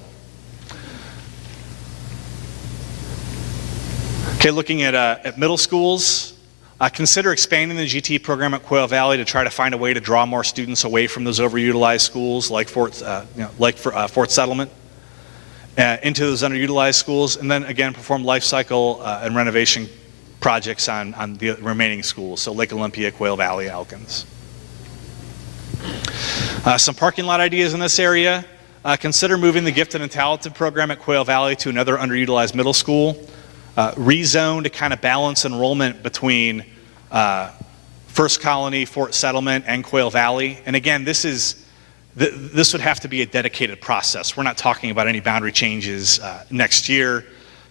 Okay, looking at middle schools, consider expanding the GT program at Quail Valley to try to find a way to draw more students away from those overutilized schools like Fort Settlement into those underutilized schools, and then again perform life cycle and renovation projects on the remaining schools, so Lake Olympia, Quail Valley, Elkins. Some parking lot ideas in this area. Consider moving the gifted and talented program at Quail Valley to another underutilized middle school. Rezone to kind of balance enrollment between First Colony, Fort Settlement, and Quail Valley. And again, this would have to be a dedicated process. We're not talking about any boundary changes next year.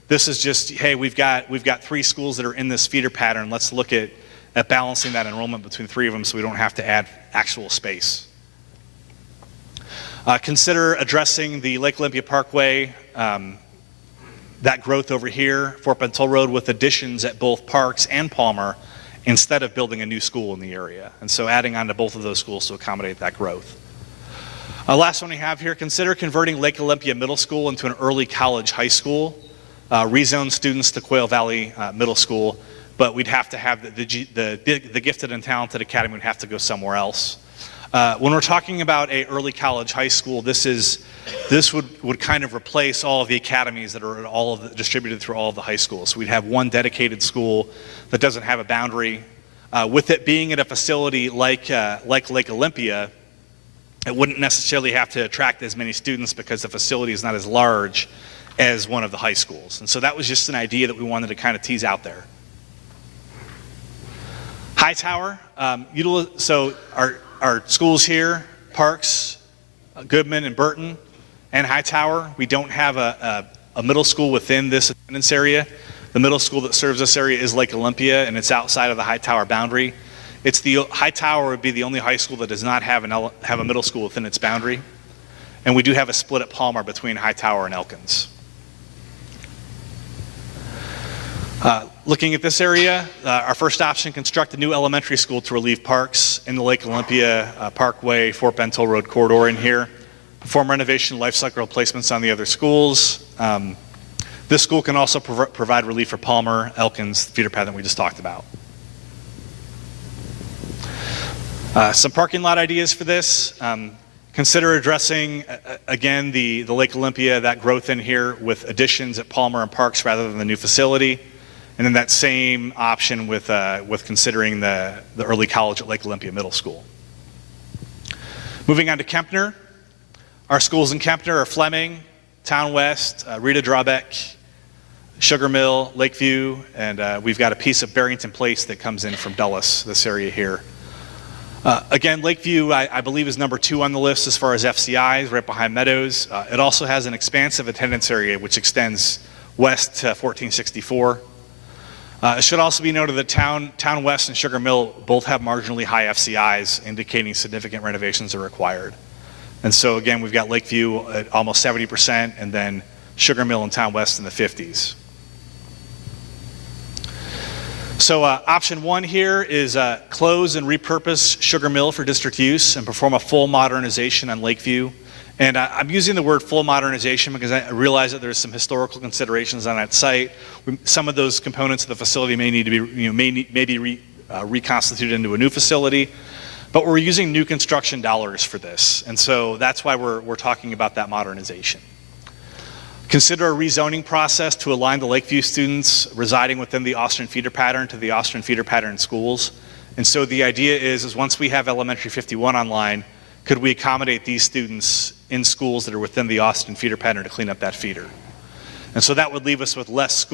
This is just, hey, we've got 3 schools that are in this feeder pattern. Let's look at balancing that enrollment between 3 of them so we don't have to add actual space. Consider addressing the Lake Olympia Parkway, that growth over here, Fort Bend Toll Road, with additions at both Parks and Palmer instead of building a new school in the area. And so adding on to both of those schools to accommodate that growth. Last one we have here, consider converting Lake Olympia Middle School into an early college high school. Rezone students to Quail Valley Middle School, but we'd have to have the gifted and talented academy would have to go somewhere else. When we're talking about a early college high school, this would kind of replace all of the academies that are distributed through all of the high schools. So we'd have one dedicated school that doesn't have a boundary. With it being at a facility like Lake Olympia, it wouldn't necessarily have to attract as many students because the facility is not as large as one of the high schools. And so that was just an idea that we wanted to kind of tease out there. Hightower, so our schools here, Parks, Goodman, and Burton, and Hightower, we don't have a middle school within this attendance area. The middle school that serves this area is Lake Olympia, and it's outside of the Hightower boundary. Hightower would be the only high school that does not have a middle school within its boundary. And we do have a split at Palmer between Hightower and Elkins. Looking at this area, our first option, construct a new elementary school to relieve Parks in the Lake Olympia Parkway, Fort Bend Toll Road corridor in here. Perform renovation life cycle replacements on the other schools. This school can also provide relief for Palmer, Elkins, the feeder pattern we just talked about. Some parking lot ideas for this. Consider addressing, again, the Lake Olympia, that growth in here with additions at Palmer and Parks rather than the new facility. And then that same option with considering the early college at Lake Olympia Middle School. Moving on to Kempner. Our schools in Kempner are Fleming, Town West, Rita Drawbeck, Sugar Mill, Lakeview, and we've got a piece of Barrington Place that comes in from Dulles, this area here. Again, Lakeview, I believe, is number 2 on the list as far as FCIs, right behind Meadows. It also has an expansive attendance area which extends west to 1464. It should also be noted that Town West and Sugar Mill both have marginally high FCIs, indicating significant renovations are required. And so again, we've got Lakeview at almost 70%, and then Sugar Mill and Town West in the 50s. So option 1 here is close and repurpose Sugar Mill for district use and perform a full modernization on Lakeview. And I'm using the word full modernization because I realize that there's some historical considerations on that site. Some of those components of the facility may need to be, reconstituted into a new facility. But we're using new construction dollars for this. And so that's why we're talking about that modernization. Consider a rezoning process to align the Lakeview students residing within the Austin feeder pattern to the Austin feeder pattern schools. And so the idea is once we have Elementary 51 online, could we accommodate these students in schools that are within the Austin feeder pattern to clean up that feeder? And so that would leave us with less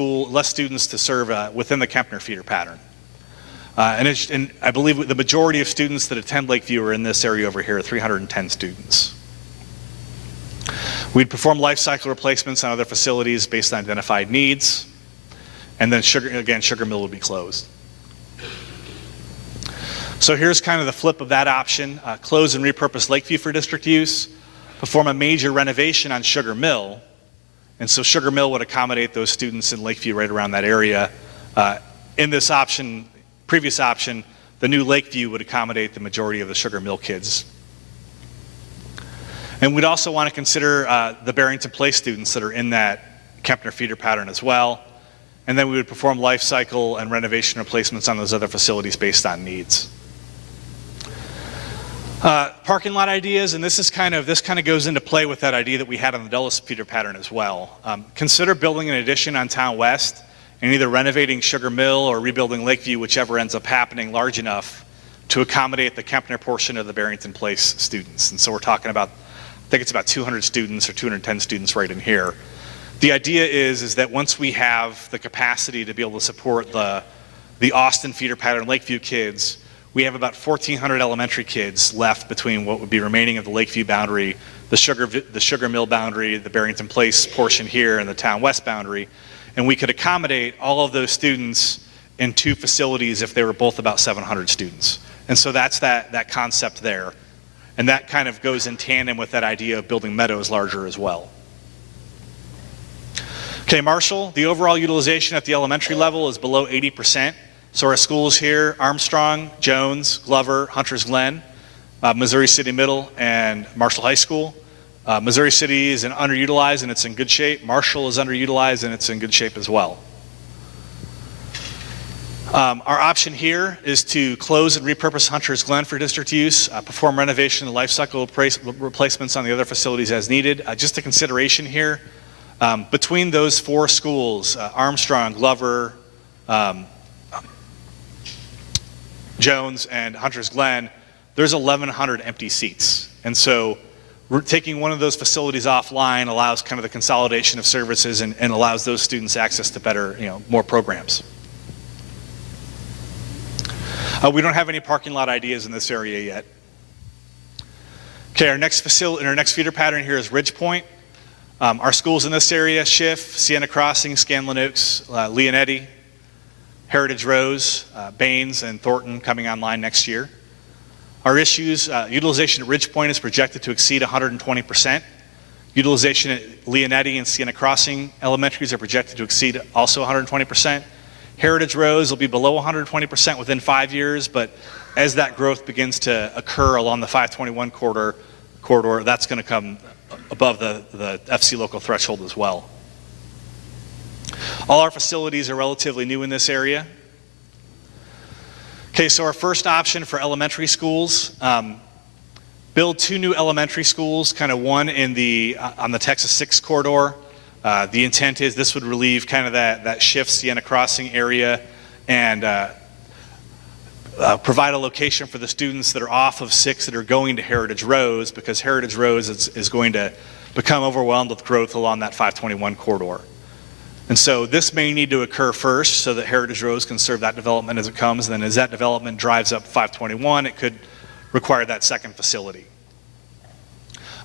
students to serve within the Kempner feeder pattern. And I believe the majority of students that attend Lakeview are in this area over here, 310 students. We'd perform life cycle replacements on other facilities based on identified needs. And then Sugar Mill would be closed. So here's kind of the flip of that option. Close and repurpose Lakeview for district use. Perform a major renovation on Sugar Mill. And so Sugar Mill would accommodate those students in Lakeview right around that area. In this option, previous option, the new Lakeview would accommodate the majority of the Sugar Mill kids. And we'd also want to consider the Barrington Place students that are in that Kempner feeder pattern as well. And then we would perform life cycle and renovation replacements on those other facilities based on needs. Parking lot ideas, and this kind of goes into play with that idea that we had on the Dulles feeder pattern as well. Consider building an addition on Town West and either renovating Sugar Mill or rebuilding Lakeview, whichever ends up happening, large enough to accommodate the Kempner portion of the Barrington Place students. And so we're talking about, I think it's about 200 students or 210 students right in here. The idea is that once we have the capacity to be able to support the Austin feeder pattern Lakeview kids, we have about 1,400 elementary kids left between what would be remaining of the Lakeview boundary, the Sugar Mill boundary, the Barrington Place portion here, and the Town West boundary. And we could accommodate all of those students in 2 facilities if they were both about 700 students. And so that's that concept there. And that kind of goes in tandem with that idea of building Meadows larger as well. Okay, Marshall, the overall utilization at the elementary level is below 80%. So our schools here, Armstrong, Jones, Glover, Hunters Glen, Missouri City Middle, and Marshall High School. Missouri City is underutilized and it's in good shape. Marshall is underutilized and it's in good shape as well. Our option here is to close and repurpose Hunter's Glen for district use, perform renovation and life cycle replacements on the other facilities as needed. Just a consideration here, between those 4 schools, Armstrong, Glover, Jones, and Hunter's Glen, there's 1,100 empty seats. And so taking one of those facilities offline allows kind of the consolidation of services and allows those students access to better, more programs. We don't have any parking lot ideas in this area yet. Okay, our next feeder pattern here is Ridge Point. Our schools in this area, Schiff, Sienna Crossing, Scanlon Oaks, Leonetti, Heritage Rose, Baines, and Thornton coming online next year. Our issues, utilization at Ridge Point is projected to exceed 120%. Utilization at Leonetti and Sienna Crossing elementaries are projected to exceed also 120%. Heritage Rose will be below 120% within 5 years, but as that growth begins to occur along the 521 corridor, that's going to come above the FC local threshold as well. All our facilities are relatively new in this area. Okay, so our first option for elementary schools, build 2 new elementary schools, kind of one in on the Texas 6 corridor. The intent is this would relieve kind of that Schiff Sienna Crossing area and provide a location for the students that are off of 6 that are going to Heritage Rose, because Heritage Rose is going to become overwhelmed with growth along that 521 corridor. And so this may need to occur first so that Heritage Rose can serve that development as it comes. And then as that development drives up 521, it could require that second facility.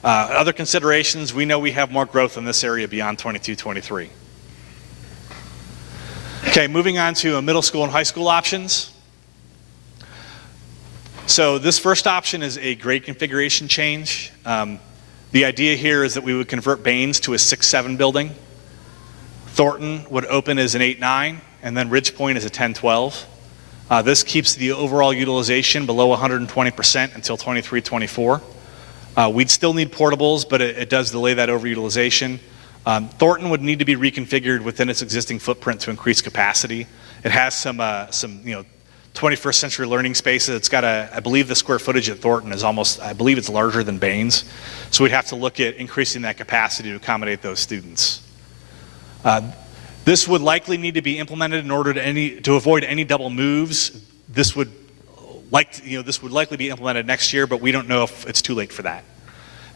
Other considerations, we know we have more growth in this area beyond 22-23. Okay, moving on to middle school and high school options. So this first option is a grade configuration change. The idea here is that we would convert Baines to a 6-7 building. Thornton would open as an 8-9, and then Ridge Point is a 10-12. This keeps the overall utilization below 120% until 23-24. We'd still need portables, but it does delay that overutilization. Thornton would need to be reconfigured within its existing footprint to increase capacity. It has some 21st century learning spaces. It's got I believe the square footage at Thornton is I believe it's larger than Baines. So we'd have to look at increasing that capacity to accommodate those students. This would likely need to be implemented in order to avoid any double moves. This would likely be implemented next year, but we don't know if it's too late for that.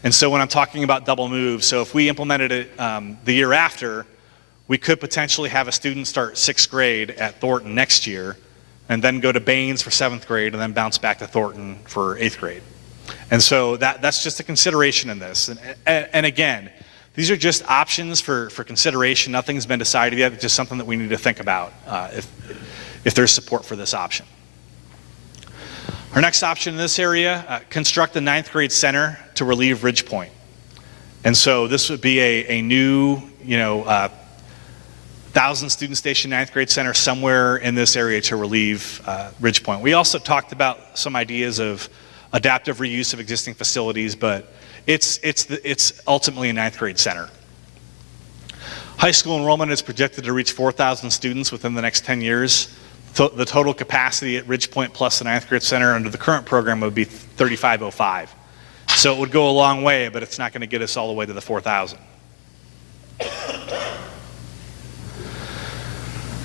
And so when I'm talking about double moves, so if we implemented it the year after, we could potentially have a student start 6th grade at Thornton next year, and then go to Baines for 7th grade, and then bounce back to Thornton for 8th grade. And so that's just a consideration in this. And again, these are just options for consideration. Nothing's been decided yet. It's just something that we need to think about if there's support for this option. Our next option in this area, construct a 9th grade center to relieve Ridge Point. And so this would be a new, 1,000 student station 9th grade center somewhere in this area to relieve Ridge Point. We also talked about some ideas of adaptive reuse of existing facilities, but it's ultimately a 9th grade center. High school enrollment is projected to reach 4,000 students within the next 10 years. The total capacity at Ridge Point plus the 9th grade center under the current program would be 3,505. So it would go a long way, but it's not going to get us all the way to the 4,000.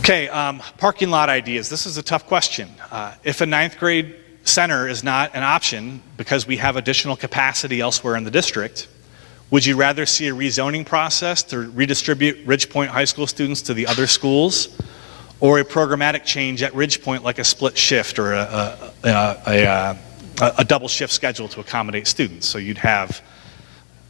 Okay, parking lot ideas. This is a tough question. If a 9th grade center is not an option because we have additional capacity elsewhere in the district, would you rather see a rezoning process to redistribute Ridge Point High School students to the other schools, or a programmatic change at Ridge Point like a split shift or a double shift schedule to accommodate students? So you'd have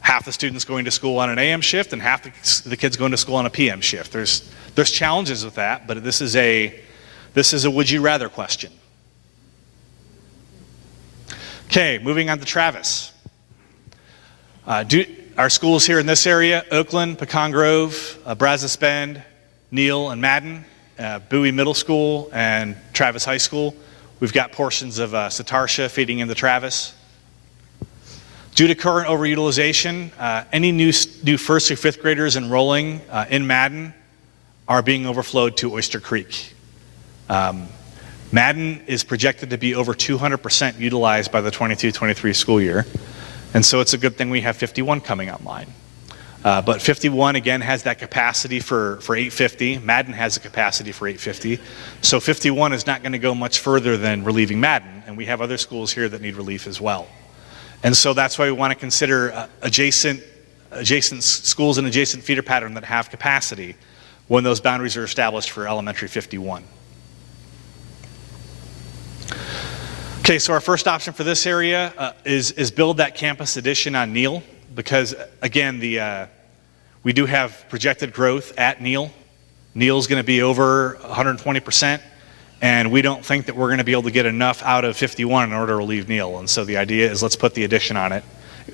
half the students going to school on an AM shift and half the kids going to school on a PM shift. There's challenges with that, but this is a would you rather question. Okay, moving on to Travis. Our schools here in this area, Oakland, Pecan Grove, Brazos Bend, Neal, and Madden, Bowie Middle School, and Travis High School. We've got portions of Satarsha feeding into Travis. Due to current overutilization, any new 1st or 5th graders enrolling in Madden are being overflowed to Oyster Creek. Madden is projected to be over 200% utilized by the 22-23 school year, and so it's a good thing we have 51 coming online. But 51, again, has that capacity for 850. Madden has a capacity for 850. So 51 is not going to go much further than relieving Madden, and we have other schools here that need relief as well. And so that's why we want to consider adjacent schools and adjacent feeder pattern that have capacity when those boundaries are established for elementary 51. Okay, so our first option for this area is build that campus addition on Neal, because again, we do have projected growth at Neal. Neal's going to be over 120%, and we don't think that we're going to be able to get enough out of 51 in order to relieve Neal. And so the idea is let's put the addition on it.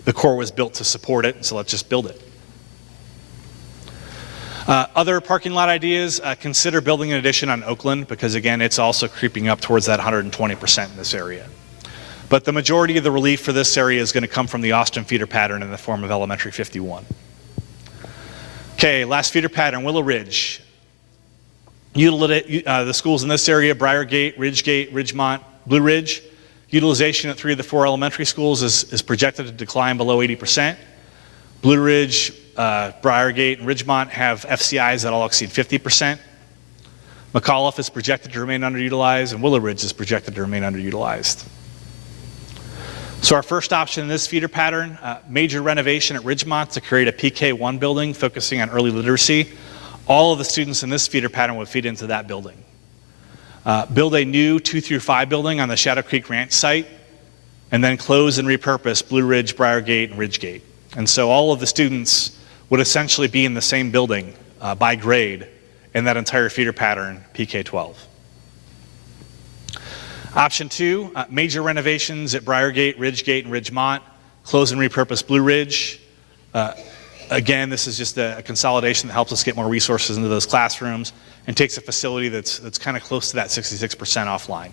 The core was built to support it, so let's just build it. Other parking lot ideas, consider building an addition on Oakland, because again, it's also creeping up towards that 120% in this area. But the majority of the relief for this area is going to come from the Austin feeder pattern in the form of elementary 51. Okay, last feeder pattern, Willow Ridge. The schools in this area, Briargate, Ridgegate, Ridgemont, Blue Ridge. Utilization at 3 of the 4 elementary schools is projected to decline below 80%. Blue Ridge, Briargate, and Ridgemont have FCIs that all exceed 50%. McAuliffe is projected to remain underutilized, and Willow Ridge is projected to remain underutilized. So our first option in this feeder pattern, major renovation at Ridgemont to create a PK1 building focusing on early literacy. All of the students in this feeder pattern would feed into that building. Build a new 2 through 5 building on the Shadow Creek Ranch site, and then close and repurpose Blue Ridge, Briargate, and Ridgegate. And so all of the students would essentially be in the same building by grade in that entire feeder pattern, PK12. Option 2, major renovations at Briargate, Ridgegate, and Ridgemont. Close and repurpose Blue Ridge. Again, this is just a consolidation that helps us get more resources into those classrooms and takes a facility that's kind of close to that 66% offline.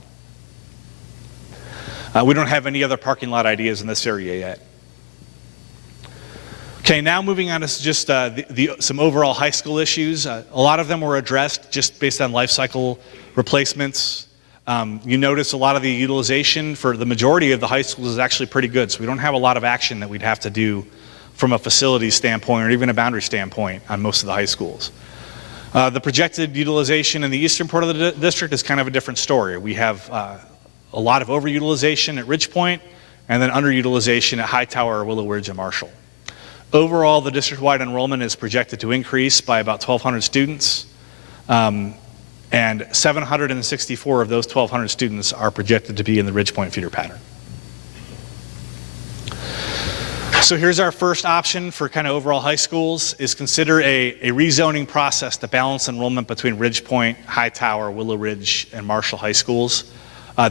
We don't have any other parking lot ideas in this area yet. Okay, now moving on to just some overall high school issues. A lot of them were addressed just based on life cycle replacements. You notice a lot of the utilization for the majority of the high schools is actually pretty good, so we don't have a lot of action that we'd have to do from a facility standpoint or even a boundary standpoint on most of the high schools. The projected utilization in the eastern part of the district is kind of a different story. We have a lot of overutilization at Ridgepoint and then underutilization at Hightower, Willow Ridge, and Marshall. Overall, the district-wide enrollment is projected to increase by about 1,200 students, and 764 of those 1,200 students are projected to be in the Ridgepoint feeder pattern. So here's our first option for kind of overall high schools, is consider a rezoning process to balance enrollment between Ridgepoint, Hightower, Willow Ridge, and Marshall high schools.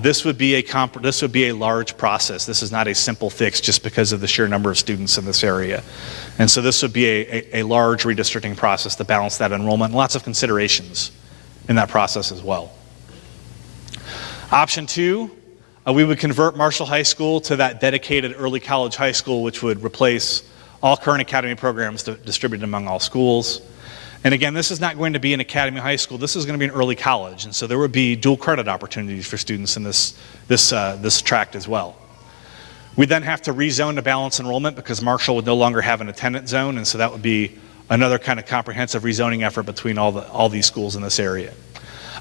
This would be a large process. This is not a simple fix just because of the sheer number of students in this area. And so this would be a large redistricting process to balance that enrollment, and lots of considerations in that process as well. Option 2, we would convert Marshall High School to that dedicated early college high school, which would replace all current academy programs distributed among all schools. And again, this is not going to be an academy high school. This is going to be an early college, and so there would be dual credit opportunities for students in this tract as well. We then have to rezone to balance enrollment because Marshall would no longer have an attendance zone, and so that would be another kind of comprehensive rezoning effort between all these schools in this area.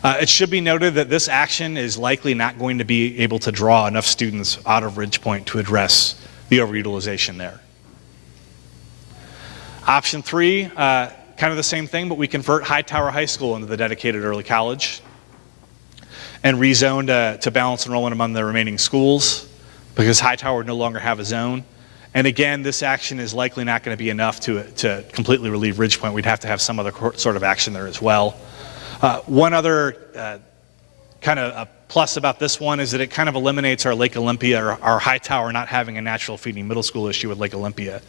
It should be noted that this action is likely not going to be able to draw enough students out of Ridgepoint to address the overutilization there. Option 3, kind of the same thing, but we convert Hightower High School into the dedicated early college and rezone to balance enrollment among the remaining schools because Hightower would no longer have a zone. And again, this action is likely not going to be enough to completely relieve Ridgepoint. We'd have to have some other sort of action there as well. One other kind of a plus about this one is that it kind of eliminates our Lake Olympia, or our Hightower not having a natural feeding middle school issue with Lake Olympia.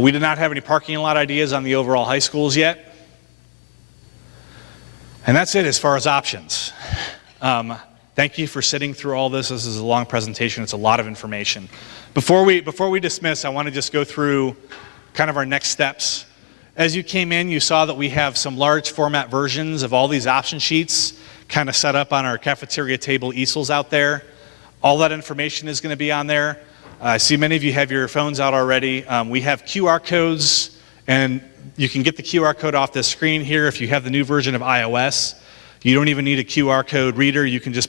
We did not have any parking lot ideas on the overall high schools yet. And that's it as far as options. Thank you for sitting through all this. This is a long presentation. It's a lot of information. Before we dismiss, I want to just go through kind of our next steps As you came in, you saw that we have some large format versions of all these option sheets kind of set up on our cafeteria table easels out there. All that information is going to be on there. I see many of you have your phones out already. We have QR codes, and you can get the QR code off the screen here if you have the new version of iOS. You don't even need a QR code reader. You can just pull